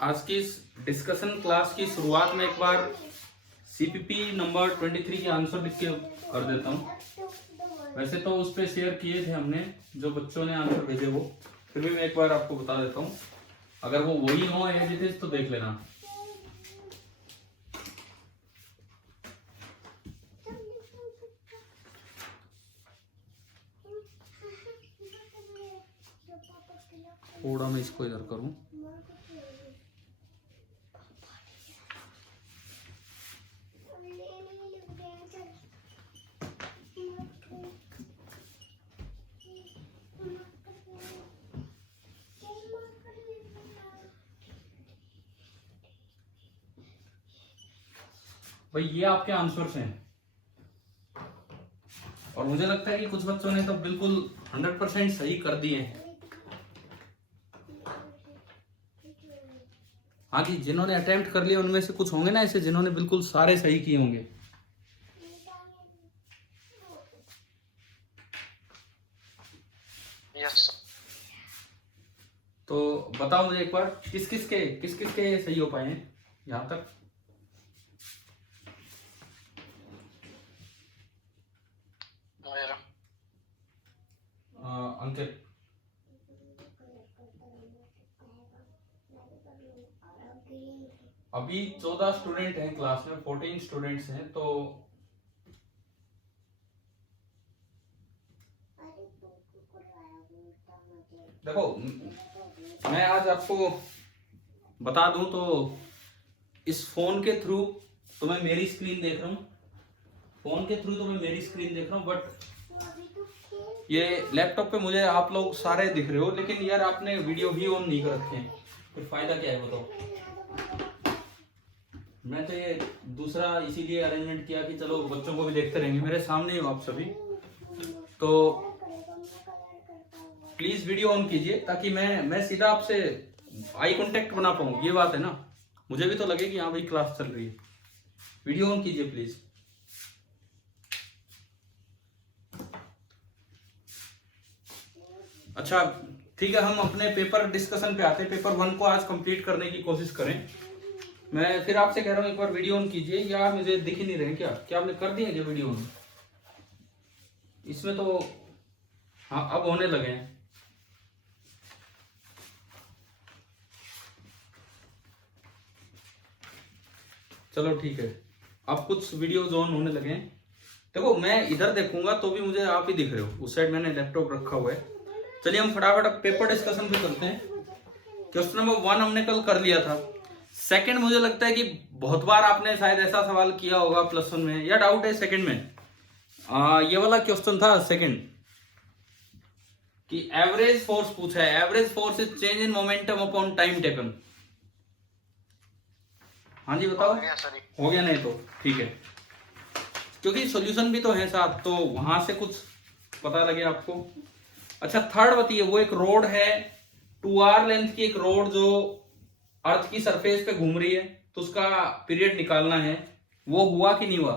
आज की इस डिस्कशन क्लास की शुरुआत में एक बार सीपीपी नंबर 23 के आंसर लिख के कर देता हूँ। वैसे तो उस पर शेयर किए थे हमने, जो बच्चों ने आंसर भेजे वो, फिर भी मैं एक बार आपको बता देता हूँ। अगर वो वही हो एज इट इज तो देख लेना। थोड़ा मैं इसको इधर करूँ। भाई ये आपके आंसर्स हैं और मुझे लगता है कि कुछ बच्चों ने तो बिल्कुल 100% सही कर दिए हैं। हाँ जी, जिन्होंने अटेम्प्ट कर लिया उनमें से कुछ होंगे ना ऐसे जिन्होंने बिल्कुल सारे सही किए होंगे। यस। तो बताओ मुझे एक बार किस किस के सही हो पाए हैं यहाँ तक। अंकित, अभी 14 स्टूडेंट हैं क्लास में, 14 स्टूडेंट्स हैं। तो देखो, मैं आज आपको बता दूं तो इस फोन के थ्रू तो मैं मेरी स्क्रीन देख रहा हूँ, बट ये लैपटॉप पे मुझे आप लोग सारे दिख रहे हो, लेकिन यार आपने वीडियो भी ऑन नहीं कर रखे हैं, फिर फायदा क्या है बताओ। मैं तो ये दूसरा इसीलिए अरेंजमेंट किया कि चलो बच्चों को भी देखते रहेंगे, मेरे सामने हो आप सभी। तो प्लीज वीडियो ऑन कीजिए ताकि मैं सीधा आपसे आई कांटेक्ट बना पाऊँ। ये बात है ना, मुझे भी तो लगे कि हाँ भाई क्लास चल रही है। वीडियो ऑन कीजिए प्लीज। अच्छा ठीक है, हम अपने पेपर डिस्कशन पे आते हैं। पेपर 1 को आज कंप्लीट करने की कोशिश करें। मैं फिर आपसे कह रहा हूँ एक बार वीडियो ऑन कीजिए। या मुझे दिख ही नहीं रहे क्या आपने कर दिए जो वीडियो ऑन? इसमें तो हाँ अब होने लगे हैं। चलो ठीक है, अब कुछ वीडियोज ऑन होने लगे हैं। देखो मैं इधर देखूंगा तो भी मुझे आप ही दिख रहे हो, उस साइड मैंने लैपटॉप रखा हुआ है। चलिए हम फटाफट पेपर डिस्कशन पे चलते हैं। क्वेश्चन नंबर 1 हमने कल कर लिया था। सेकंड मुझे लगता है कि बहुत बार आपने शायद ऐसा सवाल किया होगा +1 में, या डाउट है सेकंड में। ये वाला क्वेश्चन था सेकंड कि एवरेज फोर्स पूछा है। Average force is change in momentum upon time taken. हाँ जी बताओ, हो गया? नहीं तो ठीक है, क्योंकि सॉल्यूशन भी तो है साथ, तो वहां से कुछ पता लगे आपको। अच्छा थर्ड बताइए, वो एक रोड है 2r लेंथ की, एक रोड जो अर्थ की सरफेस पे घूम रही है, तो उसका पीरियड निकालना है। वो हुआ कि नहीं हुआ?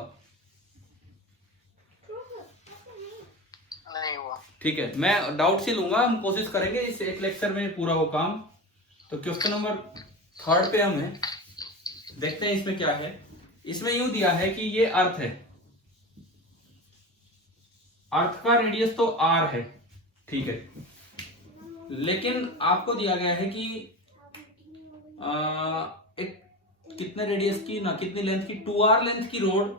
नहीं हुआ। ठीक है, मैं डाउट से लूंगा, हम कोशिश करेंगे इस एक लेक्चर में पूरा हो काम। तो क्वेश्चन नंबर 3 पे हम हैं, देखते हैं इसमें क्या है। इसमें यूं दिया है कि ये अर्थ है, अर्थ का रेडियस तो r है, ठीक है, लेकिन आपको दिया गया है कि एक कितने रेडियस की ना कितनी लेंथ की 2r लेंथ की रोड,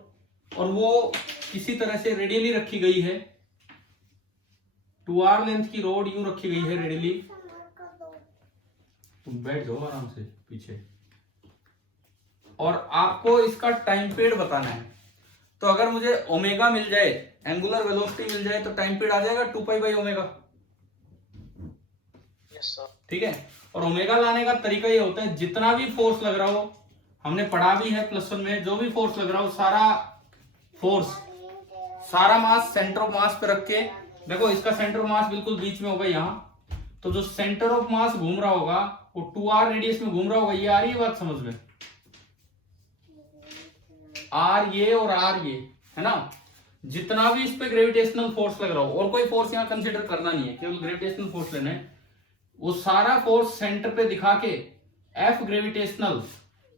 और वो किसी तरह से रेडियली रखी गई है। 2r लेंथ की रोड यूं रखी गई है रेडियली। तुम बैठ जाओ आराम से पीछे, और आपको इसका टाइम पीरियड बताना है। तो अगर मुझे ओमेगा मिल जाए, एंगुलर वेलोसिटी मिल जाए, तो टाइम पीरियड आ जाएगा 2π/ओमेगा। Yes sir. ठीक है, और ओमेगा लाने का तरीका ये होता है, जितना भी फोर्स लग रहा हो, हमने पढ़ा भी है +1 में, जो भी फोर्स लग रहा हो, सारा मास सेंटर ऑफ मास पे रख के, देखो इसका सेंटर ऑफ मास बिल्कुल बीच में होगा यहाँ, तो जो सेंटर ऑफ मास घूम रहा होगा वो 2r रेडियस में घूम रहा होगा। ये आ रही है बात समझ में? r ये और r ये है ना, जितना भी इस पे ग्रेविटेशनल फोर्स लग रहा हो, और कोई फोर्स यहाँ कंसीडर करना नहीं है, केवल ग्रेविटेशनल फोर्स लेना है, वो सारा फोर्स सेंटर पे दिखा के एफ ग्रेविटेशनल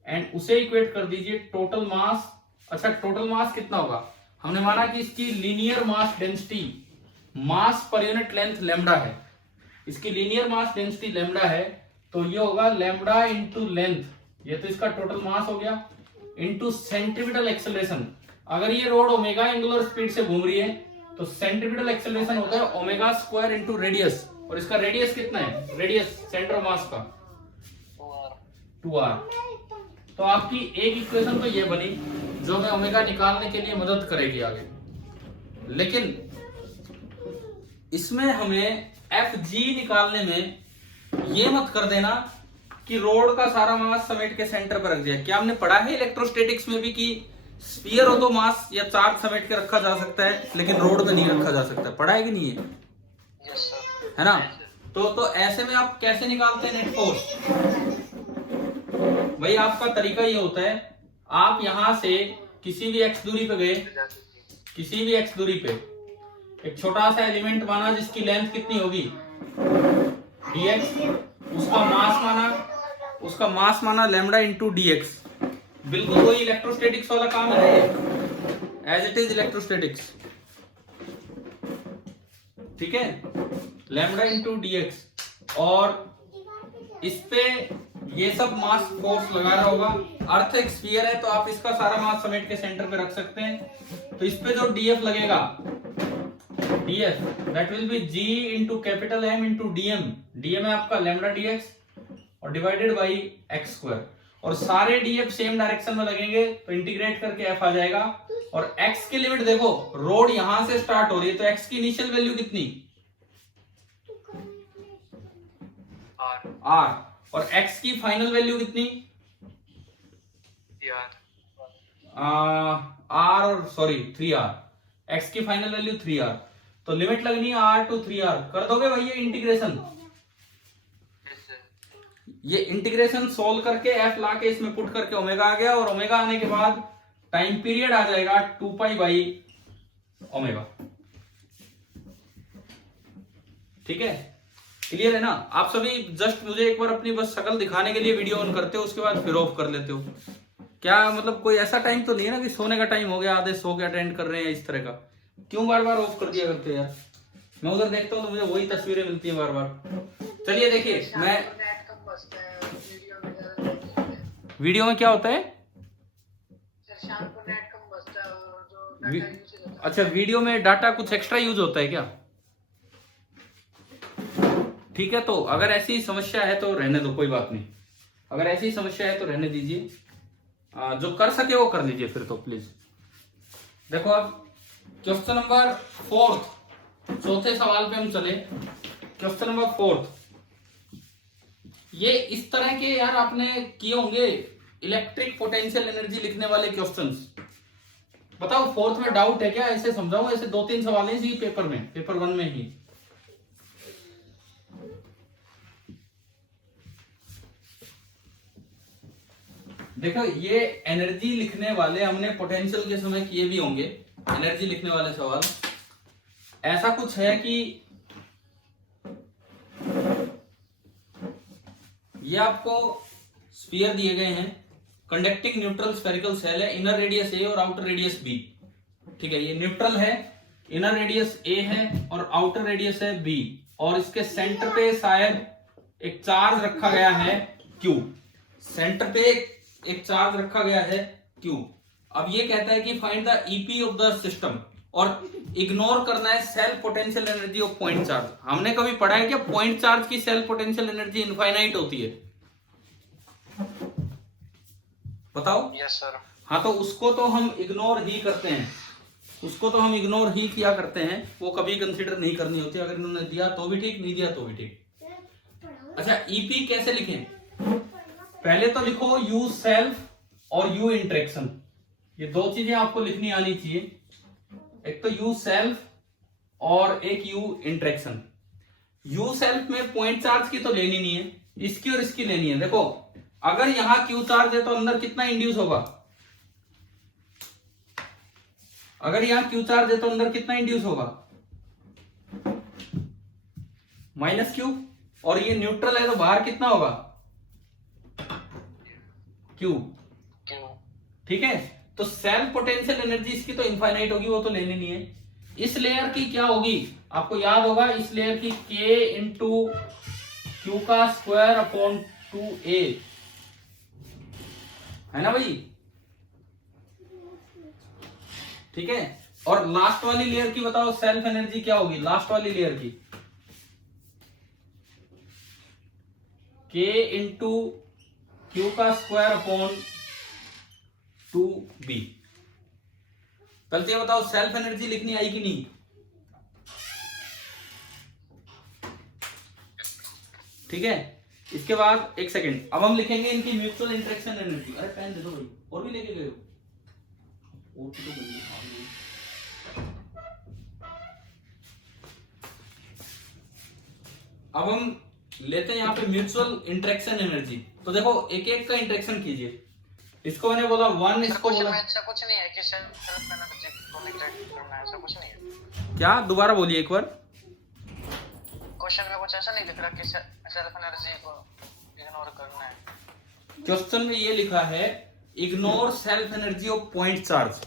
एंड उसे इक्वेट कर दीजिए टोटल मास। अच्छा, टोटल मास कितना होगा? हमने माना कि इसकी लीनियर मास डेंसिटी, मास पर यूनिट लेंथ लैम्बडा है, इसकी लीनियर मास डेंसिटी लैम्बडा है, तो ये होगा लैम्बडा इंटू लेंथ, ये तो इसका टोटल मास हो गया, इंटू सेंट्रीपिटल एक्सेलरेशन। अगर ये रोड ओमेगा एंगुलर स्पीड से घूम रही है तो सेंट्रीपिटल एक्सेलरेशन होता है ओमेगा स्क्वायर इंटू रेडियस, और इसका रेडियस कितना है? रेडियस सेंटर ऑफ मास का 2r। तो आपकी एक इक्वेशन तो ये बनी जो हमें ओमेगा निकालने के लिए मदद करेगी आगे, लेकिन इसमें हमें Fg निकालने में ये मत कर देना कि रोड का सारा मास समेट के सेंटर पर रख दिया। क्या हमने पढ़ा है इलेक्ट्रोस्टैटिक्स में भी कि स्फीयर हो तो मास या चार्ज समेट के रखा जा सकता है, लेकिन रोड में नहीं रखा जा सकता? पढ़ा है कि नहीं है? है ना? तो ऐसे में आप कैसे निकालते हैं नेट फोर्स? भाई आपका तरीका ये होता है, आप यहां से किसी भी x दूरी पे गए, किसी भी x दूरी पे एक छोटा सा एलिमेंट माना जिसकी लेंथ कितनी होगी? dx, उसका मास माना लैम्बडा इंटू dx। बिल्कुल वही इलेक्ट्रोस्टैटिक्स वाला काम है, एज इट इज इलेक्ट्रोस्टैटिक्स, ठीक है? लैम्बडा इंटू dx, और इस पे ये सब मास फोर्स लगा रहा होगा। अर्थ एक स्फीयर है तो आप इसका सारा मास समेट के सेंटर पे रख सकते हैं, तो इस पे जो df लगेगा, df that will be g into capital M into dm। dm है आपका लैम्बडा dx और डिवाइडेड बाई एक्स स्क्वायर, और सारे df सेम डायरेक्शन में लगेंगे तो इंटीग्रेट करके f आ जाएगा। और x की लिमिट देखो, रोड यहां से स्टार्ट हो रही है तो x की इनिशियल वैल्यू कितनी? r, और x की फाइनल वैल्यू कितनी? r और सॉरी 3r, x की फाइनल वैल्यू 3r, तो लिमिट लगनी है r टू 3r। कर दोगे भैया इंटीग्रेशन? ये इंटीग्रेशन सोल्व करके f ला के इसमें पुट करके ओमेगा आ गया, और ओमेगा आने के बाद टाइम पीरियड आ जाएगा 2π बाई ओमेगा। ठीक है, क्लियर है ना? आप सभी जस्ट मुझे एक बार अपनी बस शक्ल दिखाने के लिए वीडियो ऑन करते हो, उसके बाद फिर ऑफ कर लेते हो। क्या मतलब कोई ऐसा टाइम तो नहीं है ना कि सोने का टाइम हो गया, आधे सो के अटेंड कर रहे हैं इस तरह का? क्यों बार बार ऑफ कर दिया करते हो यार? मैं उधर देखता हूँ तो मुझे वही तस्वीरें मिलती हैं बार बार। चलिए देखिए, मैं वीडियो में क्या होता है? अच्छा, वीडियो में डाटा कुछ एक्स्ट्रा यूज होता है क्या? ठीक है, तो अगर ऐसी समस्या है तो रहने दो, कोई बात नहीं। अगर ऐसी समस्या है तो रहने दीजिए, जो कर सके वो कर लीजिए फिर तो प्लीज। देखो अब क्वेश्चन नंबर 4, चौथे सवाल पे हम चले। क्वेश्चन नंबर 4, ये इस तरह के यार आपने किए होंगे इलेक्ट्रिक पोटेंशियल एनर्जी लिखने वाले क्वेश्चंस। बताओ 4th में डाउट है क्या? ऐसे समझाऊं, ऐसे 2-3 सवाल हैं इसी पेपर में, पेपर 1 में ही। देखो ये एनर्जी लिखने वाले हमने पोटेंशियल के समय किए भी होंगे, एनर्जी लिखने वाले सवाल। ऐसा कुछ है कि ये आपको स्फीयर दिए गए हैं, कंडक्टिंग न्यूट्रल स्फेरिकल सेल है, इनर रेडियस ए और आउटर रेडियस बी। ठीक है, ये न्यूट्रल है, इनर रेडियस ए है और आउटर रेडियस है बी, और इसके सेंटर पे शायद एक चार्ज रखा गया है Q। सेंटर पे एक चार्ज रखा गया है Q। अब ये कहता है कि find the EP of the system, और इग्नोर करना है self potential energy of point charge. हमने कभी पढ़ा है क्या पॉइंट चार्ज की सेल पोटेंशियल एनर्जी इनफाइनाइट होती है? बताओ। Yes sir. हाँ, तो उसको तो हम इग्नोर ही करते हैं, उसको तो हम इग्नोर ही किया करते हैं, वो कभी कंसीडर नहीं करनी होती। अगर इन्होंने दिया तो भी ठीक, नहीं दिया तो भी ठीक। अच्छा, ईपी कैसे लिखें? पहले तो लिखो यू सेल्फ और यू इंटरेक्शन, ये दो चीजें आपको लिखनी आनी चाहिए। एक तो यू सेल्फ और एक यू इंटरेक्शन। यू सेल्फ में पॉइंट चार्ज की तो लेनी नहीं है, इसकी और इसकी लेनी है। देखो अगर यहां क्यू चार्ज है तो अंदर कितना इंड्यूस होगा? अगर यहां क्यू चार्ज है तो अंदर कितना इंड्यूस होगा? -Q। और ये न्यूट्रल है तो बाहर कितना होगा? क्यू। क्यू। ठीक है, तो सेल्फ पोटेंशियल एनर्जी इसकी तो इनफाइनाइट होगी, वो तो लेनी नहीं है। इस लेयर की क्या होगी, आपको याद होगा, इस लेयर की K इंटू क्यू का स्क्वायर अपॉन 2a, है ना भाई। ठीक है, और लास्ट वाली लेयर की बताओ सेल्फ एनर्जी क्या होगी, लास्ट वाली लेयर की K इंटू क्यू का स्क्वायर अपॉन 2b। पहले ये बताओ सेल्फ एनर्जी लिखनी आई कि नहीं। ठीक है, इसके बाद एक सेकेंड, अब हम लिखेंगे इनकी म्यूचुअल इंटरेक्शन एनर्जी। अरे पेन दे दो भाई, और भी लेके गए हो, और तो गई। अब हम लेते हैं यहाँ पे म्यूचुअल इंटरेक्शन एनर्जी। तो देखो एक एक का इंटरेक्शन कीजिए। इसको मैंने बोला 1, इसको बोला, ऐसा कुछ नहीं है कि सेल्फ एनर्जी को नेग्लेक्ट करना है, ऐसा कुछ नहीं है। क्या, दोबारा बोलिए एक बार। क्वेश्चन में कुछ ऐसा नहीं लिख रहा कि सेल्फ एनर्जी को इग्नोर करना है। क्वेश्चन में ये लिखा है ignore self energy of point charge.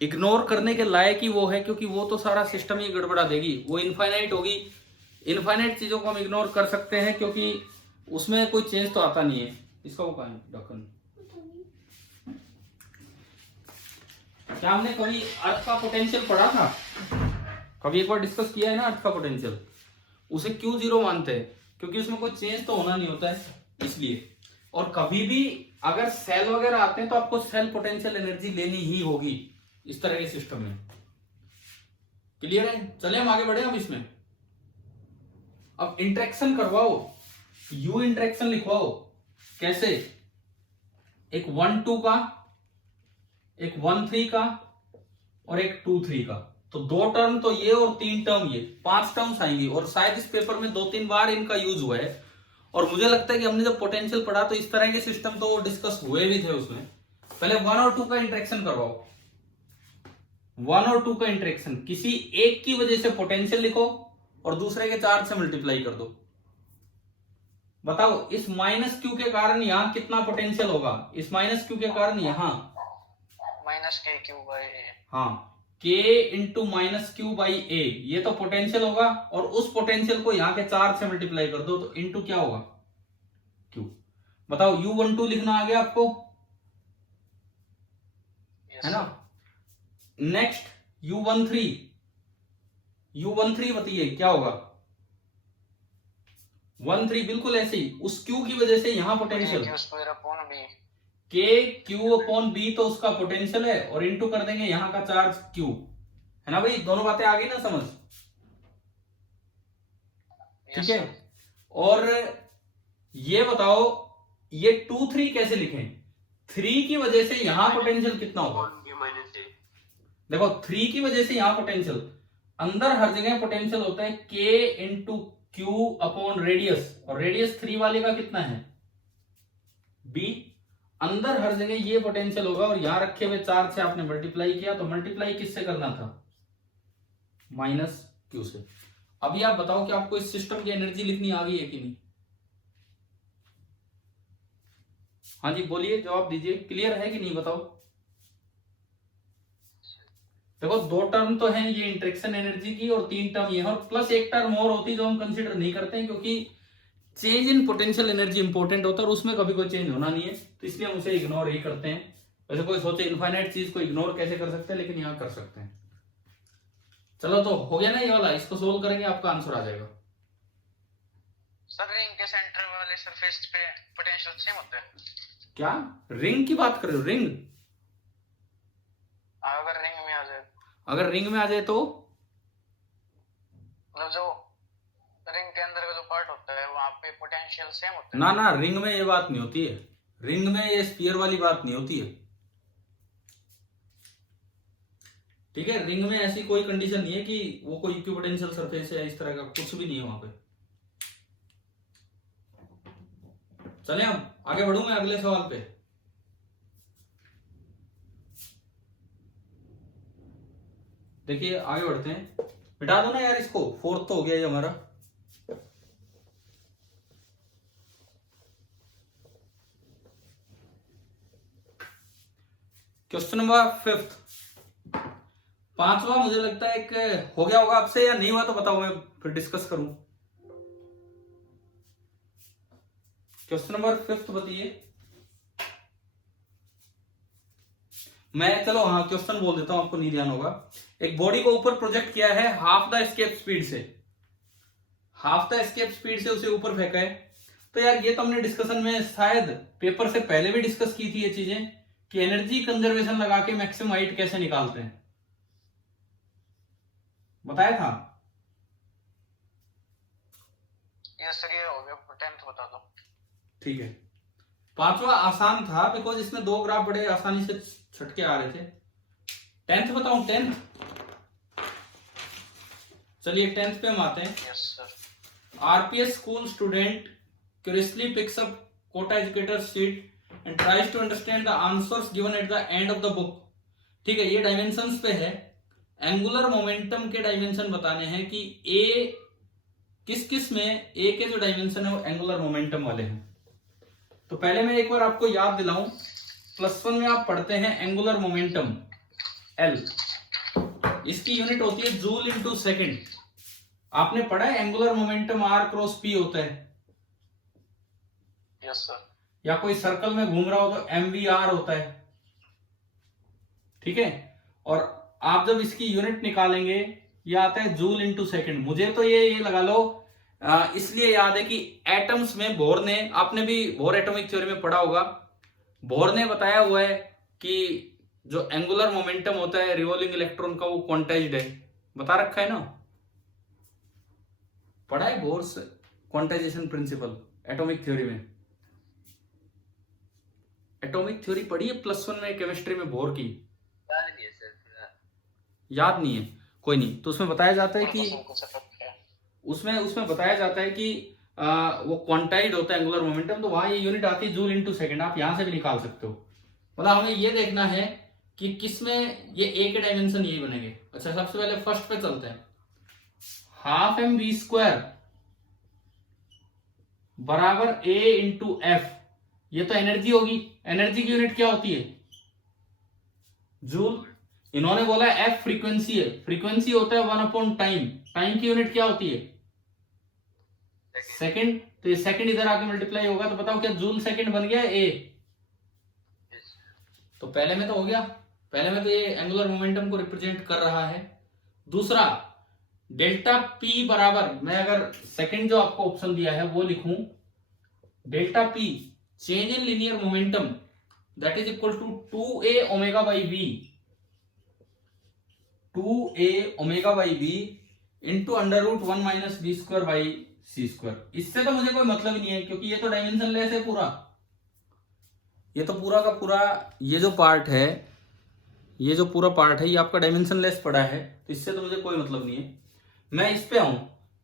Ignore करने के लायक ही वो है, क्योंकि वो तो सारा सिस्टम ही गड़बड़ा देगी, वो इनफाइनाइट होगी। इनफाइनाइट चीजों को हम इग्नोर कर सकते हैं क्योंकि उसमें कोई चेंज तो आता नहीं है। इसका वो कहा है ढक्कन। क्या हमने कभी अर्थ का पोटेंशियल पढ़ा था, कभी एक बार डिस्कस किया है ना अर्थ का पोटेंशियल। उसे क्यों जीरो मानते हैं, क्योंकि उसमें कोई चेंज तो होना नहीं होता है इसलिए। और कभी भी अगर सेल वगैरह आते हैं तो आपको सेल पोटेंशियल एनर्जी लेनी ही होगी इस तरह के सिस्टम में। क्लियर है, चले हम आगे बढ़े। अब इसमें अब इंटरेक्शन करवाओ, यू इंटरेक्शन लिखवाओ। कैसे, एक 1-2 का, एक 1-3 का और एक 2-3 का। तो 2 टर्म तो ये और 3 टर्म ये, 5 टर्म्स आएंगी। और शायद इस पेपर में 2-3 बार इनका यूज हुआ है। और मुझे लगता है कि हमने जब पोटेंशियल पढ़ा तो इस तरह के सिस्टम तो डिस्कस हुए भी थे उसमें। पहले 1 और 2 का इंटरेक्शन करवाओ। 1 और 2 का इंटरेक्शन, किसी एक की वजह से पोटेंशियल लिखो और दूसरे के चार्ज से मल्टीप्लाई कर दो। बताओ इस माइनस क्यू के कारण यहां कितना पोटेंशियल होगा, इस माइनस क्यू के कारण यहां माइनस के क्यू बाई ए। हाँ, k into minus Q by A, ये तो पोटेंशियल होगा। और उस पोटेंशियल को यहाँ के चार्ज से मल्टीप्लाई कर दो तो इंटू क्या होगा, q। बताओ u12 लिखना आ गया आपको, है ना। नेक्स्ट u13, u13 बताइए क्या होगा। 13 बिल्कुल ऐसे ही, उस q की वजह से यहां potential k q upon b, तो उसका पोटेंशियल है और इंटू कर देंगे यहां का चार्ज q, है ना भाई। दोनों बातें आ गई ना समझ, ठीक है। और ये बताओ ये 2-3 कैसे लिखें, 3 की वजह से यहां पोटेंशियल कितना होगा। देखो 3 की वजह से यहां पोटेंशियल, अंदर हर जगह पोटेंशियल होता है k into Q upon radius, और रेडियस 3 वाले का कितना है b। अंदर हर जगह ये पोटेंशियल होगा और यहां रखे हुए चार्ज से आपने मल्टीप्लाई किया, तो मल्टीप्लाई किससे करना था, माइनस क्यू से। अभी आप बताओ कि आपको इस सिस्टम की एनर्जी लिखनी आ गई है कि नहीं। हाँ जी बोलिए, जवाब दीजिए, क्लियर है कि नहीं बताओ। देखो 2 टर्म तो हैं ये इंटरेक्शन एनर्जी की और 3 टर्म ये है, और प्लस 1 टर्म और होती जो हम कंसीडर नहीं करते हैं, क्योंकि change in potential energy important होता है और उसमें कभी कोई चेंज होना नहीं है, तो इसलिए हम उसे इग्नोर ही करते हैं। वैसे कोई सोचे इनफाइनाइट चीज को इग्नोर कैसे कर सकते हैं, लेकिन यहाँ कर सकते हैं। चलो तो हो गया ना ये वाला, इसको सोल्व करेंगे आपका आंसर आ जाएगा। सर रिंग के सेंटर वाले सरफेस पे पोटेंशियल सेम होता है क्या, रिंग की बात कर रहे हो, रिंग। अगर रिंग में आ जाए, अगर रिंग में आ जाए तो मतलब जो रिंग के अंदर का जो पार्ट होता है वहां पे पोटेंशियल सेम होता है। ना ना, रिंग में ये बात नहीं होती है, रिंग में ये स्फीयर वाली बात नहीं होती है। ठीक है, रिंग में ऐसी कोई कंडीशन नहीं है कि वो कोई इक्विपोटेंशियल सरफेस है, इस तरह का कुछ भी नहीं है वहां पे। चले हम आगे बढ़ूं मैं अगले सवाल पे। देखिए आगे बढ़ते हैं, मिटा दो ना यार इसको, 4th तो हो गया ये हमारा। क्वेश्चन नंबर 5th, पांचवा मुझे लगता है एक हो गया होगा आपसे, या नहीं हुआ तो बताओ, मैं फिर डिस्कस करूं। क्वेश्चन नंबर 5th बताइए। मैं चलो हाँ क्वेश्चन बोल देता हूं, आपको नहीं ध्यान होगा। एक बॉडी को ऊपर प्रोजेक्ट किया है हाफ द एस्केप स्पीड से, हाफ द एस्केप स्पीड से उसे ऊपर फेंका है। तो यार ये तो हमने डिस्कशन में शायद पेपर से पहले भी डिस्कस की थी ये चीजें, कि एनर्जी कंजर्वेशन लगा के मैक्सिमम हाइट कैसे निकालते हैं, बताया था। यस सर, ये हो गया, 10th बता दो। ठीक है, पांचवा आसान था बिकॉज इसमें दो ग्राफ बड़े आसानी से छटके आ रहे थे। 10th बताऊं? 10th, चलिए 10th पे हम आते हैं। Yes sir. RPS school student curiously picks up Kota educator's sheet and tries to understand the answers given at the end of the book। ठीक है, ये डायमेंशंस पे है। एंगुलर मोमेंटम के डायमेंशन बताने हैं कि A किस किस में A के जो डायमेंशन है वो एंगुलर मोमेंटम वाले हैं। तो पहले मैं एक बार आपको याद दिलाऊं, +1 में आप पढ़ते हैं एंगुलर मोमेंटम L, इसकी यूनिट होती है जूल इंटू सेकेंड। आपने पढ़ा है angular momentum R cross P होता है। Yes sir. या कोई सर्कल में घूम रहा हो तो MVR होता है, ठीक है। और आप जब इसकी यूनिट निकालेंगे ये आता है जूल इंटू सेकेंड। मुझे तो ये लगा लो इसलिए याद है कि एटम्स में बोर ने, आपने भी बोर एटॉमिक थ्योरी में पढ़ा होगा, बोर ने बताया हुआ है कि जो एंगुलर मोमेंटम होता है रिवॉल्विंग इलेक्ट्रॉन का वो क्वांटाइज्ड है, बता रखा है ना, पढ़ा है Bohr's quantization principle atomic theory में। एटॉमिक थ्योरी पढ़ी है +1 में केमिस्ट्री में बोर की? याद नहीं है, कोई नहीं। तो उसमें बताया जाता है कि उसमें बताया जाता है कि वो क्वांटाइज्ड होता है एंगुलर मोमेंटम, तो वहां ये यूनिट आती है जूल इंटू सेकेंड। आप यहां से भी निकाल सकते हो। मतलब हमें ये देखना है कि किसमें ये A के डायमेंशन यही बनेंगे। अच्छा, सबसे पहले फर्स्ट पे चलते हैं। हाफ mv² बराबर A इंटू F, ये तो एनर्जी होगी। एनर्जी की यूनिट क्या होती है? जूल। इन्होंने बोला F फ्रीक्वेंसी है, फ्रीक्वेंसी होता है 1 टाइम, टाइम की यूनिट क्या होती है? सेकंड। तो ये सेकंड इधर आके मल्टीप्लाई होगा, तो बताओ क्या जूल सेकंड बन गया A? तो पहले में तो हो गया, पहले में तो ये एंगुलर मोमेंटम को रिप्रेजेंट कर रहा है। दूसरा डेल्टा P बराबर, मैं अगर सेकंड जो आपको ऑप्शन दिया है वो लिखूं, delta P change in linear momentum that is equal to 2A omega by V, 2A omega by V into √1 minus B² by C²। इससे तो मुझे कोई मतलब ही नहीं है क्योंकि ये तो डायमेंशन लेस है पूरा, ये तो पूरा का पूरा ये जो पार्ट है, ये जो पूरा पार्ट है ये आपका डायमेंशन लेस पड़ा है, तो इससे तो मुझे कोई मतलब नहीं है। मैं इस पे आऊं,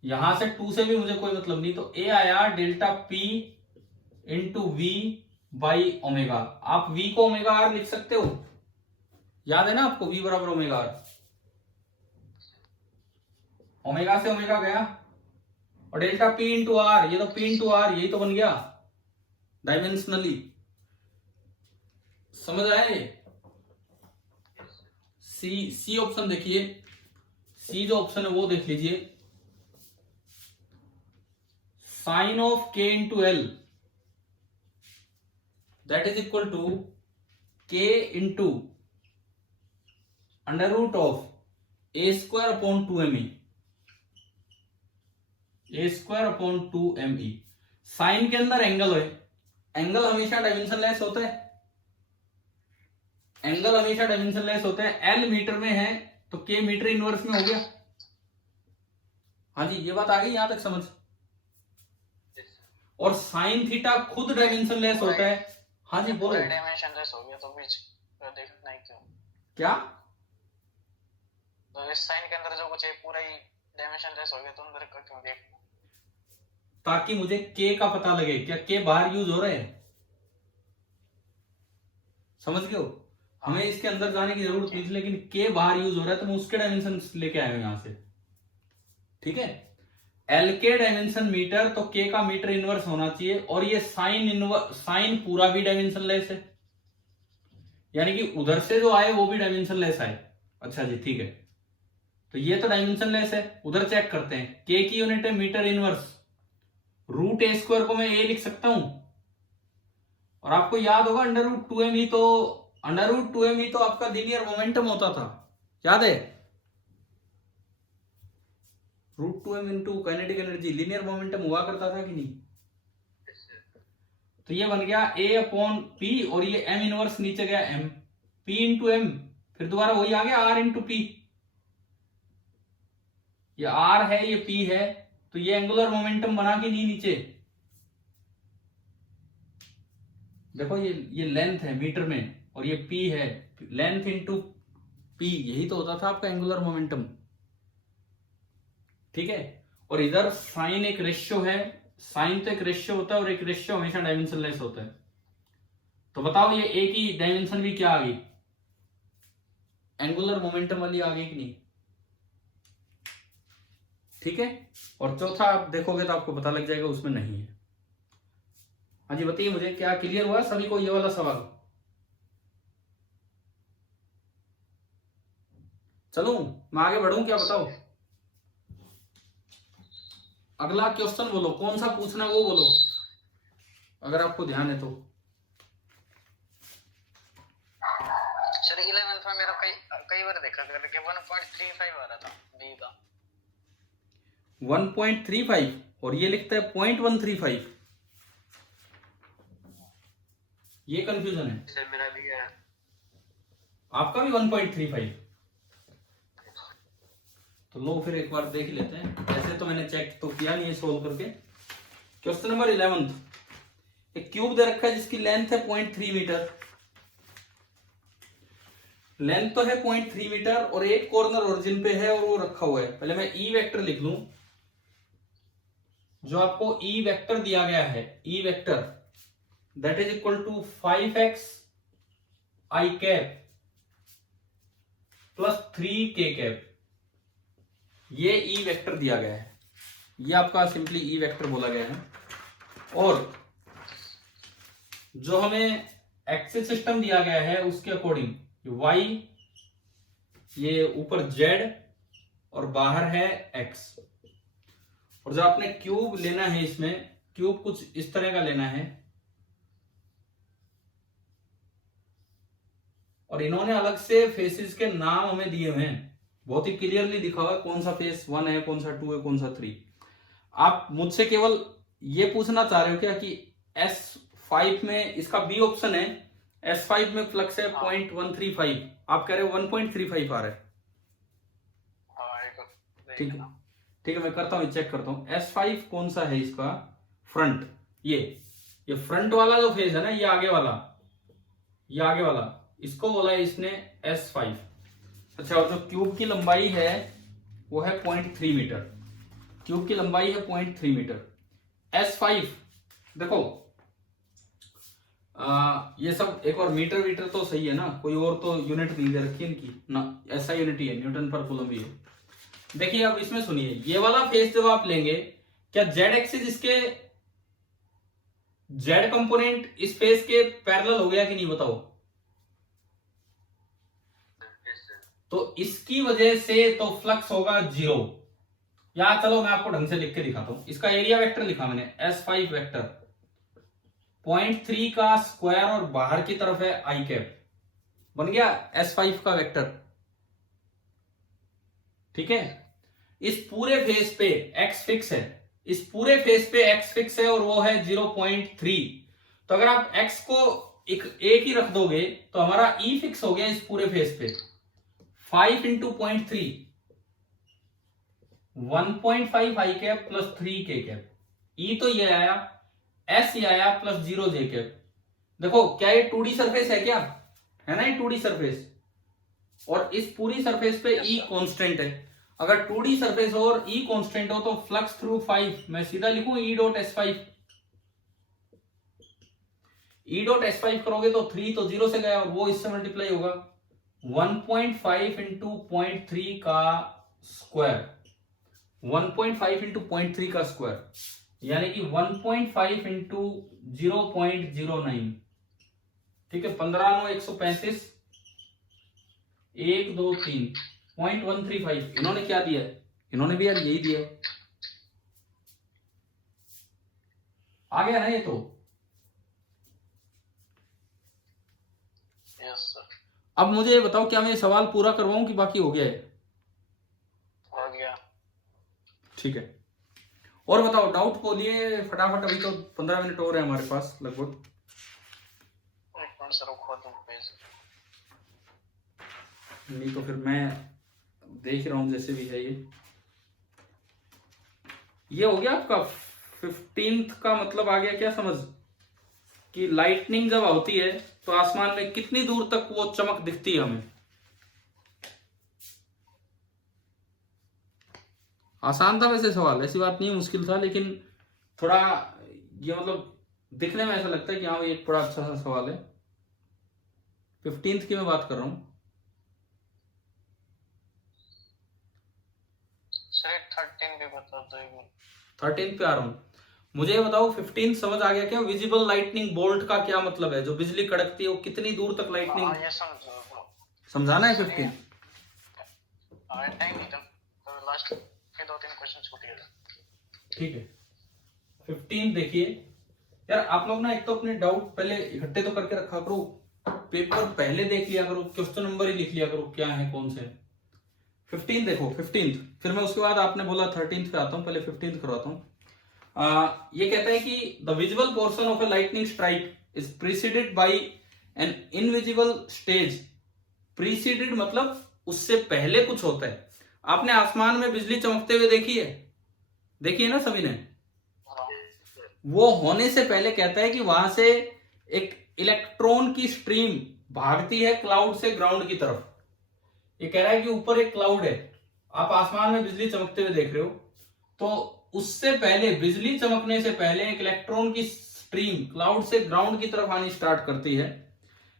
यहां से 2 से भी मुझे कोई मतलब नहीं, तो A आया delta P into V by omega. आप V को ओमेगा R लिख सकते हो, याद है ना आपको, V बराबर ओमेगा R। ओमेगा से ओमेगा गया, और डेल्टा P इंटू R, ये तो P इंटू R यही तो बन गया डायमेंशनली। समझ आए? सी ऑप्शन देखिए, सी जो ऑप्शन है वो देख लीजिए, sine of K into L that is equal to K into √A² upon 2me, A² 2me। Sine के अंदर एंगल है, एंगल हमेशा डायमेंशन लेस होता है, एंगल हमेशा डायमेंशन लेस होता है। L मीटर में है तो K मीटर इनवर्स में हो गया। हाँ जी, ये बात आ गई यहां तक समझ? और साइन थीटा खुद डायमेंशन लेस होता है। हाँ जी बोलो। डायमेंशन लेस हो गया तो बीच देखना ही क्यों? क्या? तो इस साइन के अंदर जो कुछ है पूरा ही डायमेंशन लेस हो गया, तो अंदर का क्यों देख? ताकि मुझे K का पता लगे, क्या K बाहर यूज हो रहे हैं, समझ गए हो? हमें इसके अंदर जाने की जरूरत नहीं थी, लेकिन K बाहर यूज हो रहा है तो मैं उसके डायमेंशन लेके आया हूं यहां से, ठीक है। L के डायमेंशन मीटर, तो K का मीटर इनवर्स होना चाहिए, और ये साइन पूरा भी डायमेंशन लेस है, यानी कि उधर से जो आए वो भी डायमेंशन लेस आए। अच्छा जी ठीक है, तो ये तो डायमेंशन लेस है। उधर चेक करते हैं, के की यूनिट है मीटर इनवर्स, रूट ए स्क्वायर को मैं ए लिख सकता हूं, और आपको याद होगा अंडर रूट 2m ही तो, अंडर रूट 2m ही तो आपका लीनियर मोमेंटम होता था, याद है? Root 2m into kinetic energy linear momentum हुआ करता था कि नहीं? तो ये बन गया a अपॉन पी, और ये m इनवर्स नीचे गया m, p इंटू एम, फिर दोबारा वही आ गया r इंटू पी। ये r है ये p है, तो ये एंगुलर मोमेंटम बना कि नहीं नीचे? देखो ये लेंथ है मीटर में, और ये p है, लेंथ इंटू p, यही तो होता था आपका एंगुलर मोमेंटम। ठीक है, और इधर साइन एक रेशियो है, साइन तो एक रेशियो होता है, और एक रेशियो हमेशा डायमेंशन लेस होता है। तो बताओ ये ए की डायमेंशन भी क्या आ गई? एंगुलर मोमेंटम वाली आ गई कि नहीं? ठीक है, और चौथा आप देखोगे तो आपको पता लग जाएगा उसमें नहीं है। हाँ जी बताइए मुझे, क्या क्लियर हुआ सभी को ये वाला सवाल? चलूं मैं आगे बढ़ूं क्या, बताओ? अगला क्वेश्चन बोलो, कौन सा पूछना वो बोलो, अगर आपको ध्यान है तो। सर 11th में मेरा कई बार देखा करके 1.35 आ रहा था बी का। 1.35 और ये लिखता है 0.135, ये कंफ्यूजन है। सर मेरा भी है। आपका भी 1.35? तो लो फिर एक बार देख लेते हैं, ऐसे तो मैंने चेक तो किया नहीं है सोल्व करके। क्वेश्चन नंबर 11, एक क्यूब दे रखा है जिसकी लेंथ है 0.3 मीटर, लेंथ तो है 0.3 मीटर, और एक कॉर्नर ओरिजिन पे है और वो रखा हुआ है। पहले मैं ई वेक्टर लिख लूं, जो आपको ई वेक्टर दिया गया है, E vector that is equal to 5x i cap plus 3k cap, ये ई वेक्टर दिया गया है, ये आपका सिंपली ई वेक्टर बोला गया है। और जो हमें एक्सिस सिस्टम दिया गया है उसके अकॉर्डिंग y, ये ऊपर z और बाहर है x, और जो आपने क्यूब लेना है, इसमें क्यूब कुछ इस तरह का लेना है, और इन्होंने अलग से फेसेस के नाम हमें दिए हुए हैं, बहुत ही क्लियरली दिखा हुआ है कौन सा फेस 1 है, कौन सा 2 है, कौन सा 3। आप मुझसे केवल ये पूछना चाह रहे हो क्या कि S5 में, इसका बी ऑप्शन है, S5 में फ्लक्स है 0.135, आप कह रहे हो 1.35 आ रहा है। ठीक है ठीक है, मैं करता हूं, चेक करता हूं S5 कौन सा है इसका फ्रंट, ये फ्रंट वाला जो फेस है ना, ये आगे वाला, ये आगे वाला, इसको बोला है इसने S5। अच्छा, और जो क्यूब की लंबाई है वो है 0.3 मीटर, क्यूब की लंबाई है 0.3 मीटर। S5 देखो ये सब एक और मीटर तो सही है ना, कोई और तो यूनिट नहीं दे रखी इनकी ना, ऐसा यूनिट ही है, न्यूटन पर कूलम भी है। देखिए अब इसमें सुनिए, ये वाला फेस जब आप लेंगे, क्या जेड एक्सिस इसके, जेड कंपोनेंट इस फेस के पैरेलल हो गया कि नहीं, बताओ? तो इसकी वजह से तो फ्लक्स होगा 0। या चलो मैं आपको ढंग से लिख के दिखाता हूं, इसका एरिया वेक्टर लिखा मैंने S5 वेक्टर, 0.3 का स्क्वायर और बाहर की तरफ है आई कैप, बन गया S5 का वेक्टर। ठीक है, इस पूरे फेस पे x फिक्स है, इस पूरे फेस पे x फिक्स है और वो है 0.3। तो अगर आप x को एक ही रख दोगे तो हमारा e फिक्स हो गया इस पूरे फेस पे, 5 into 0.3, 1.5 I cap plus 3k cap, e तो ये आया, s ये आया प्लस 0j कैप। देखो क्या ये 2D सरफेस है, क्या है ना, ये 2D सरफेस, और इस पूरी सरफेस पे e कांस्टेंट है। अगर 2D सरफेस और e कांस्टेंट हो तो फ्लक्स थ्रू 5, मैं सीधा लिखूं e dot s5, e dot s5 करोगे तो 3 तो 0 से गया और वो इससे मल्टीप्लाई होगा, 1.5 इंटू 0.3 का स्क्वायर, 1.5 इंटू 0.3 का स्क्वायर यानी कि 1.5 इंटू 0.09, ठीक है, 15/9 135 1 2 3 0.135। इन्होंने क्या दिया है, इन्होंने भी यार यही दिया है। आ गया ना ये तो। यस सर, अब मुझे ये बताओ, क्या मैं ये सवाल पूरा करवाऊं कि बाकी हो गया है? हो गया। ठीक है, और बताओ, डाउट बोलिए फटाफट, अभी तो 15 मिनट और है हमारे पास लगभग। एक मिनट सर, खोल दूं पेज। नहीं तो फिर मैं देख रहा हूं जैसे भी है। ये हो गया आपका 15th का मतलब आ गया क्या समझ, कि लाइटनिंग जब होती है तो आसमान में कितनी दूर तक वो चमक दिखती है हमें। आसान था वैसे सवाल, ऐसी बात नहीं, मुश्किल था, लेकिन थोड़ा ये मतलब दिखने में ऐसा लगता है कि हाँ ये एक बड़ा अच्छा सा सवाल है। 15th की मैं बात कर रहा हूं। सर 13 भी बता दो एक मिनट। 13th पे आ रहा हूं। मुझे ये बताओ, 15 समझ आ गया क्या? विजिबल लाइटनिंग बोल्ट का क्या मतलब है? जो बिजली कड़कती है वो कितनी दूर तक लाइटनिंग, ये समझो। समझाना है 15। टाइम नहीं था तो लास्ट के 2-3 क्वेश्चन छूट गए। ठीक है, 15 देखिए यार, आप लोग ना एक तो अपने डाउट पहले इकट्ठे तो करके रखा करो, पेपर पहले देख लिया करो, क्वेश्चन नंबर ही लिख लिया करो क्या है कौन से। 15 देखो, 15, फिर मैं उसके बाद आपने बोला 13th पे आता हूं, पहले 15 करवाता हूं। ये कहता है कि the visible portion of a lightning strike is preceded by an invisible stage. Preceded मतलब उससे पहले कुछ होता है। आपने आसमान में बिजली चमकते हुए देखी है, देखी है ना सभी ने? वो होने से पहले कहता है कि वहां से एक इलेक्ट्रॉन की स्ट्रीम भागती है क्लाउड से ग्राउंड की तरफ। ये कह रहा है कि ऊपर एक क्लाउड है, आप आसमान में बिजली चमकते हुए देख रहे हो, तो उससे पहले, बिजली चमकने से पहले एक इलेक्ट्रॉन की स्ट्रीम क्लाउड से ग्राउंड की तरफ आनी स्टार्ट करती है।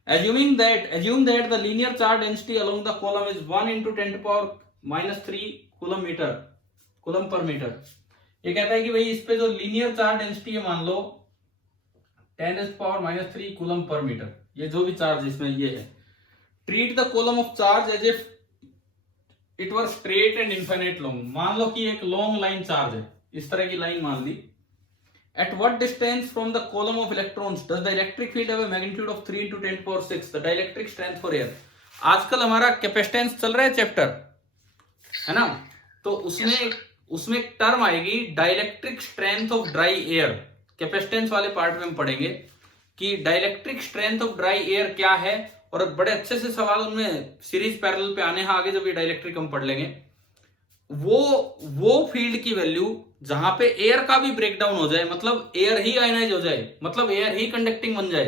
Assume that the linear charge density along the column is 1 into 10⁻³ coulomb per metre. ये कहता है कि भाई इस पे जो लीनियर चार्ज डेंसिटी है मान लो 10⁻³ कूलम पर मीटर, ये जो भी चार्ज इसमें ये है। Treat the column of charge as if it were straight and infinite long. मान लो कि एक लॉन्ग लाइन चार्ज है, इस तरह की लाइन मान ली। At what distance from the column of electrons does the electric field have a magnitude of 3 into 10⁻⁶? The dielectric strength for air। आजकल हमारा कैपेसिटेंस चल रहा है चैप्टर, है ना? तो उसमें एक टर्म आएगी dielectric strength of dry air. Capacitance वाले पार्ट में हम पढ़ेंगे कि dielectric strength of dry air क्या है, और बड़े अच्छे से सवाल उनमें सीरीज पैरेलल पे आने हैं आगे, जब ये डाइलेक्ट्रिक हम पढ़ लेंगे। वो फील्ड की वैल्यू जहां पे एयर का भी ब्रेकडाउन हो जाए, मतलब एयर ही आयनाइज हो जाए, मतलब एयर ही कंडक्टिंग बन जाए,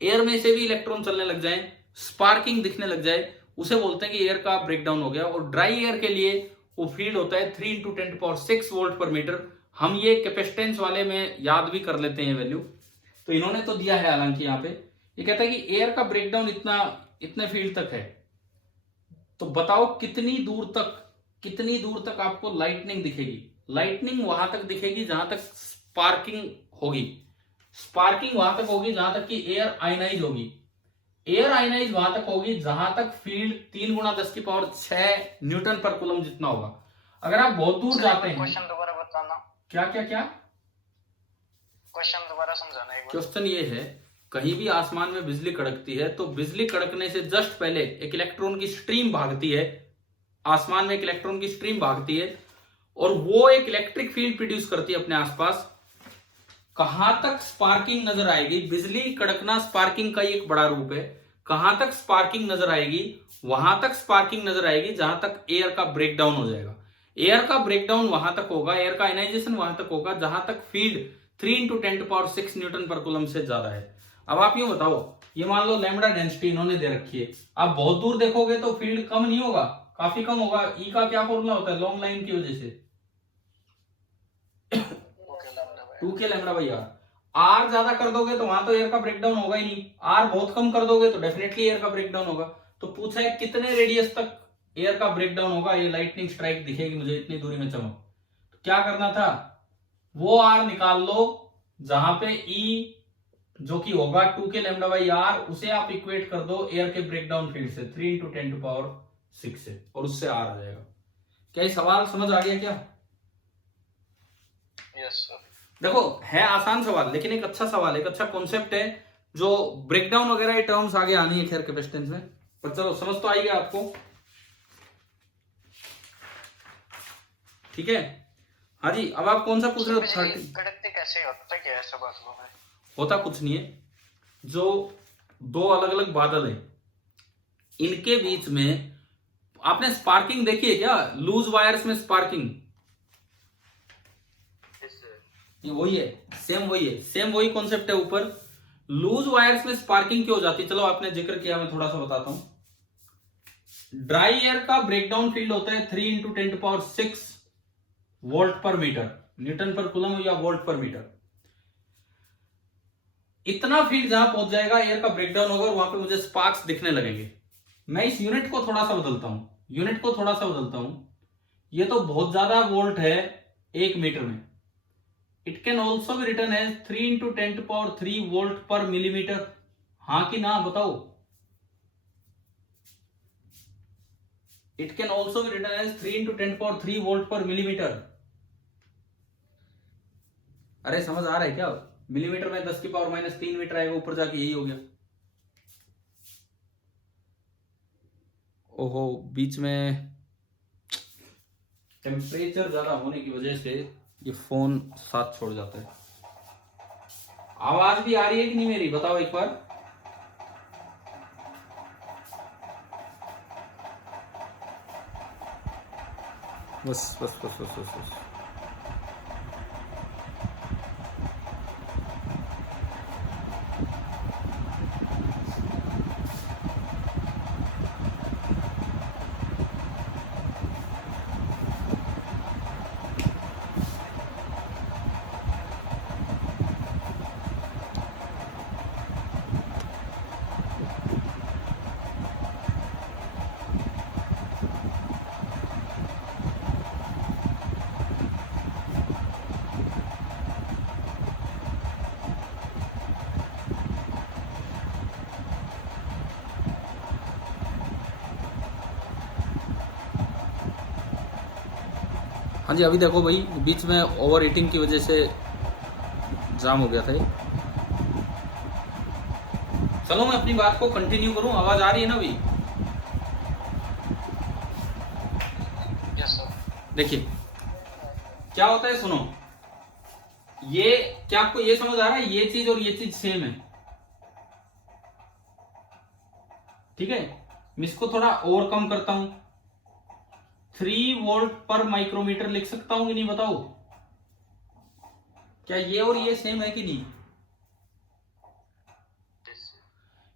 एयर में से भी इलेक्ट्रॉन चलने लग जाए, स्पार्किंग दिखने लग जाए, उसे बोलते हैं कि एयर का ब्रेकडाउन हो गया। और ड्राई एयर के लिए वो फील्ड होता है 3 into 10⁶ वोल्ट पर मीटर। हम ये कैपेसिटेंस वाले में याद भी कर लेते हैं वैल्यू। तो इन्होंने तो दिया है, हालांकि यहाँ पे ये कहता है कि एयर का ब्रेकडाउन इतने फील्ड तक है। तो बताओ कितनी दूर तक आपको लाइटनिंग दिखेगी? लाइटनिंग वहां तक दिखेगी जहां तक स्पार्किंग होगी, स्पार्किंग वहां तक होगी जहां तक कि एयर आयनाइज होगी, एयर आयनाइज वहां तक होगी जहां तक फील्ड 3 × 10⁶ न्यूटन पर कूलम जितना होगा। अगर आप बहुत दूर जाते हैं, क्वेश्चन दोबारा बताना। क्या क्वेश्चन दोबारा समझाना एक बार। क्वेश्चन ये है, कहीं भी आसमान में बिजली कड़कती है तो बिजली कड़कने से जस्ट पहले एक इलेक्ट्रॉन की स्ट्रीम भागती है, आसमान में एक इलेक्ट्रॉन की स्ट्रीम भागती है, और वो एक इलेक्ट्रिक फील्ड प्रोड्यूस करती है अपने आसपास। कहां तक स्पार्किंग नजर आएगी? बिजली कड़कना स्पार्किंग का ही एक बड़ा रूप है। कहां तक स्पार्किंग नजर आएगी? वहां तक स्पार्किंग नजर आएगी जहां तक एयर का ब्रेकडाउन हो जाएगा। एयर का ब्रेकडाउन वहां तक होगा, एयर का आयनाइजेशन वहां तक होगा जहां तक फील्ड 3 × 10⁶ न्यूटन पर कूलम से ज्यादा है। अब आप यूं बताओ, ये मान लो लैम्बडा डेंसिटी इन्होंने दे रखी है, आप बहुत दूर देखोगे तो फील्ड कम नहीं होगा, काफी कम होगा। ई का क्या फॉर्मूला होता है लॉन्ग लाइन की वजह से? 2k lambda by are. Are ज्यादा कर दोगे तो वहां तो एयर का ब्रेकडाउन होगा ही नहीं, आर बहुत कम कर दोगे तो डेफिनेटली एयर का ब्रेकडाउन होगा। तो पूछा है कितने रेडियस तक एयर का ब्रेकडाउन होगा, ये लाइटनिंग स्ट्राइक दिखेगी मुझे इतनी दूरी में चमक। तो क्या करना था, वो आर निकाल लो जहां पे ई जो कि होगा 2k λ/r, उसे आप इक्वेट कर दो एयर के ब्रेकडाउन फील्ड से 3 × 10⁶ से, और उससे r आ जाएगा। क्या ये सवाल समझ आ गया क्या? Yes sir. देखो है आसान सवाल, लेकिन एक अच्छा सवाल, एक अच्छा कॉन्सेप्ट है, जो ब्रेकडाउन वगैरह ये टर्म्स आगे आनी है खैर कैपेसिटेंस में, पर चलो समझ तो आई गया आपको। ठीक है, हाँ जी। अब आप कौन सा पूछ रहे हो? 30 कड़कते कैसे होता है, क्या ऐसा बात हुआ है? होता कुछ नहीं है, जो दो अलग अलग बादल हैं इनके बीच में आपने स्पार्किंग देखी है क्या? लूज वायर्स में स्पार्किंग, ये वही है, सेम वही है, सेम वही कॉन्सेप्ट है ऊपर। लूज वायर्स में स्पार्किंग क्यों हो जाती है? चलो आपने जिक्र किया, मैं थोड़ा सा बताता हूं। ड्राई एयर का ब्रेकडाउन फील्ड होता है 3 × 10⁶ वोल्ट पर मीटर, न्यूटन पर कूलम या वोल्ट पर मीटर। इतना फील्ड जहां पहुंच जाएगा एयर का ब्रेकडाउन होगा, वहां पे मुझे स्पार्क्स दिखने लगेंगे। मैं इस यूनिट को थोड़ा सा बदलता हूं, ये तो बहुत ज्यादा वोल्ट है 1 मीटर में। It can also be written as 3 × 10⁻³ volt per millimetre. हाँ कि ना बताओ? It can also be written as 3 × 10⁻³ volt per millimetre. अरे समझ आ रहा है क्या? मिलीमीटर में 10⁻³ मीटर आएगा, ऊपर जाके यही हो गया। ओहो, बीच में टेम्परेचर ज्यादा होने की वजह से ये फोन साथ छोड़ जाता है। आवाज भी आ रही है कि नहीं मेरी? बताओ एक बार। बस बस बस बस बस, बस। हाँ जी, अभी देखो भाई, बीच में ओवर हीटिंग की वजह से जाम हो गया था ये। चलो मैं अपनी बात को कंटिन्यू करूं, आवाज आ रही है ना अभी? Yes sir. देखिए क्या होता है, सुनो। ये क्या आपको ये समझ आ रहा है? ये चीज और ये चीज सेम है, ठीक है। मैं इसको थोड़ा और कम करता हूं, 3 वोल्ट पर माइक्रोमीटर लिख सकता हूं कि नहीं? बताओ, क्या ये और ये सेम है कि नहीं?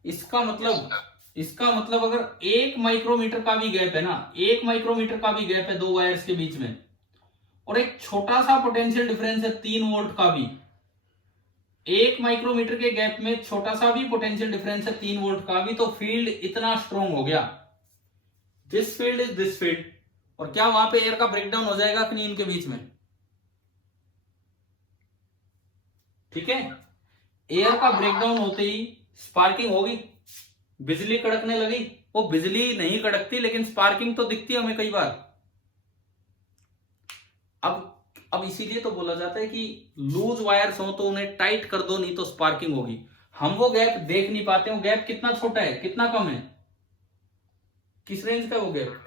इसका मतलब अगर 1 माइक्रोमीटर का भी गैप है ना, 1 माइक्रोमीटर का भी गैप है दो वायर्स के बीच में, और एक छोटा सा पोटेंशियल डिफरेंस है 3 वोल्ट का भी, 1 माइक्रोमीटर के गैप में छोटा सा भी पोटेंशियल डिफरेंस है 3 वोल्ट का भी, तो फील्ड इतना स्ट्रॉन्ग हो गया। This field is this field. और क्या वहां पे एयर का ब्रेकडाउन हो जाएगा कि नहीं इनके बीच में? ठीक है, एयर का ब्रेकडाउन होते ही स्पार्किंग होगी, बिजली कड़कने लगी। वो बिजली नहीं कड़कती, लेकिन स्पार्किंग तो दिखती है हमें कई बार। अब इसीलिए तो बोला जाता है कि लूज वायर्स हो तो उन्हें टाइट कर दो, नहीं तो स्पार्किंग होगी। हम वो गैप देख नहीं पाते हो। गैप कितना छोटा है, कितना कम है, किस रेंज का वो गैप?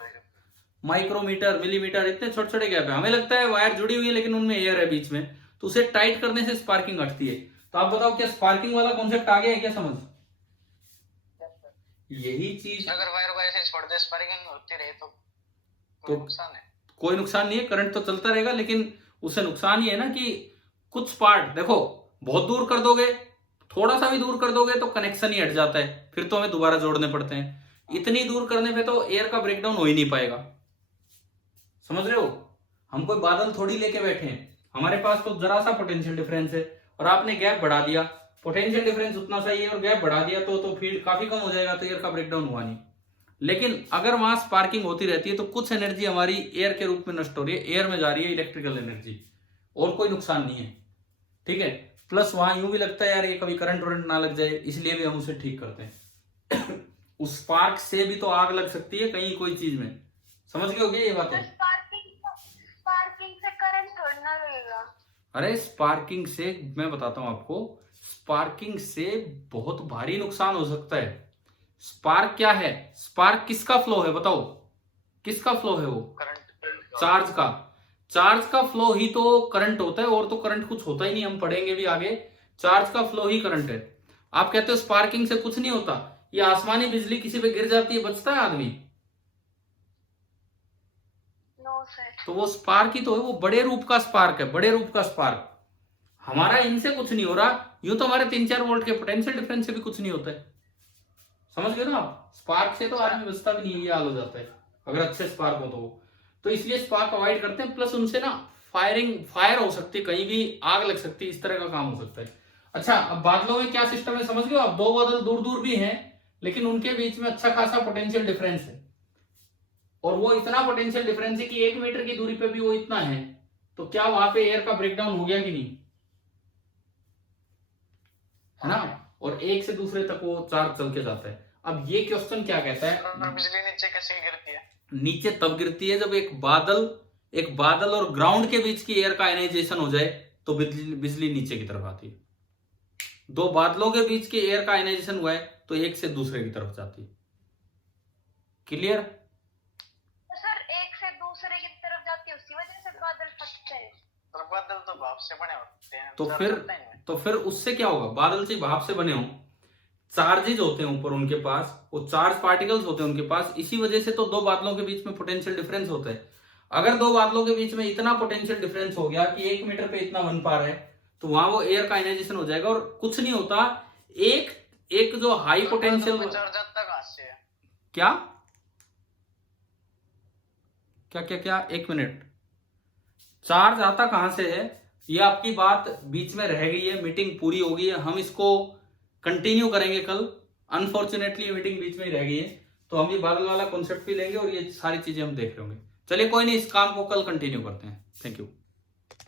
माइक्रोमीटर, मिलीमीटर, इतने छोटे छोटे गैप है। हमें लगता है वायर जुड़ी हुई है, लेकिन उनमें एयर है बीच में, तो उसे टाइट करने से स्पार्किंग हटती है। तो आप बताओ, क्या स्पार्किंग वाला कॉन्सेप्ट आ गया है क्या समझ? यही चीज अगर वायर वायर से छोड़ दे, स्पार्किंग होती रहे तो नुकसान है? कोई नुकसान नहीं है, करंट तो चलता रहेगा, लेकिन उससे नुकसान ये है ना कि कुछ पार्ट, देखो बहुत दूर कर दोगे, थोड़ा सा भी दूर कर दोगे तो कनेक्शन ही हट जाता है, फिर तो हमें दोबारा जोड़ने पड़ते हैं। इतनी दूर करने पे तो एयर का ब्रेकडाउन हो ही नहीं पाएगा। समझ रहे हो? हम कोई बादल थोड़ी लेके बैठे हैं, हमारे पास तो जरा सा पोटेंशियल डिफरेंस है, और आपने गैप बढ़ा दिया, पोटेंशियल डिफरेंस उतना सा ही है और गैप बढ़ा दिया तो फील्ड काफी कम हो जाएगा, तो एयर का ब्रेकडाउन हुआ नहीं। लेकिन अगर वहां स्पार्किंग होती रहती है तो कुछ एनर्जी हमारी एयर के रूप में नष्ट हो रही है, एयर में जा रही है इलेक्ट्रिकल एनर्जी, और कोई नुकसान नहीं है। ठीक है, प्लस वहां यूं भी लगता है यार ये कभी करंट वरंट ना लग जाए, इसलिए भी हम उसे ठीक करते हैं। उस स्पार्क से भी तो आग लग सकती है कहीं कोई चीज में, समझ गए हो क्या ये बातें? स्पार्किंग से करंट थोड़ी ना लगेगा। अरे स्पार्किंग से मैं बताता हूं आपको, स्पार्किंग से बहुत भारी नुकसान हो सकता है। स्पार्क क्या है? स्पार्क किसका फ्लो है बताओ, किसका फ्लो है वो? करंट चार्ज का। चार्ज का फ्लो ही तो करंट होता है, और तो करंट कुछ होता ही नहीं, हम पढ़ेंगे भी आगे। चार्ज का फ्लो ही करंट है। आप कहते हो स्पार्किंग से कुछ नहीं होता, ये आसमानी बिजली किसी पे गिर जाती है, बचता है आदमी? No sir. तो वो स्पार्क ही तो है, वो बड़े रूप का स्पार्क है, बड़े रूप का स्पार्क। हमारा इनसे कुछ नहीं हो रहा, यूं तो हमारे 3-4 वोल्ट के पोटेंशियल डिफरेंस से भी कुछ नहीं होता है, समझ गए ना आप? स्पार्क से तो आदमी बचता भी नहीं, ये हाल हो जाता है अगर अच्छे स्पार्क हो तो वो। तो इसलिए स्पार्क अवॉइड करते हैं, प्लस उनसे ना फायर हो सकती है, कहीं भी आग लग सकती है, इस तरह का काम हो सकता है। अच्छा, अब बादलों में क्या सिस्टम है समझ गए आप? दो बादल दूर दूर भी हैं, लेकिन उनके बीच में अच्छा खासा पोटेंशियल डिफरेंस है, और वो इतना पोटेंशियल डिफरेंस है कि 1 मीटर की दूरी पे भी वो इतना है। तो क्या वहां पे एयर का ब्रेकडाउन हो गया कि नहीं, है ना? और एक से दूसरे तक वो चार्ज चल के जाता है। अब ये क्वेश्चन क्या कहता है, बिजली नीचे कैसे गिरती है? नीचे तब गिरती है जब एक बादल और ग्राउंड के बीच की एयर का आयनाइजेशन हो जाए, तो बिजली नीचे की तरफ आती है। दो बादलों के बीच की एयर का आयनाइजेशन हुआ है तो एक से दूसरे की तरफ जाती है। क्लियर? सर एक से दूसरे की तरफ जाती है, उसी वजह से बादल फटते हैं। और बादल तो भाप से बने होते हैं, तो फिर उससे क्या होगा? बादल से भाप से बने हो, चार्जेज होते हैं ऊपर उनके पास, वो चार्ज पार्टिकल्स होते हैं उनके पास, इसी वजह से तो दो बादलों के बीच में पोटेंशियल डिफरेंस होता है। अगर दो बादलों के बीच में इतना पोटेंशियल डिफरेंस हो गया कि 1 मीटर पे इतना बन पा रहा है, तो वहां वो एयर का आयनाइजेशन हो जाएगा और कुछ नहीं होता। एक जो हाई पोटेंशियल चार्ज आता कहां से है? क्या क्या क्या क्या 1 मिनट, चार्ज आता कहां से है? ये आपकी बात बीच में रह गई है, मीटिंग पूरी हो गई है, हम इसको कंटिन्यू करेंगे कल। अनफॉर्चुनेटली मीटिंग बीच में ही रह गई है, तो हम ये बादल वाला कॉन्सेप्ट भी लेंगे और ये सारी चीजें हम देख रहे होंगे। चलिए कोई नहीं, इस काम को कल कंटिन्यू करते हैं। Thank you.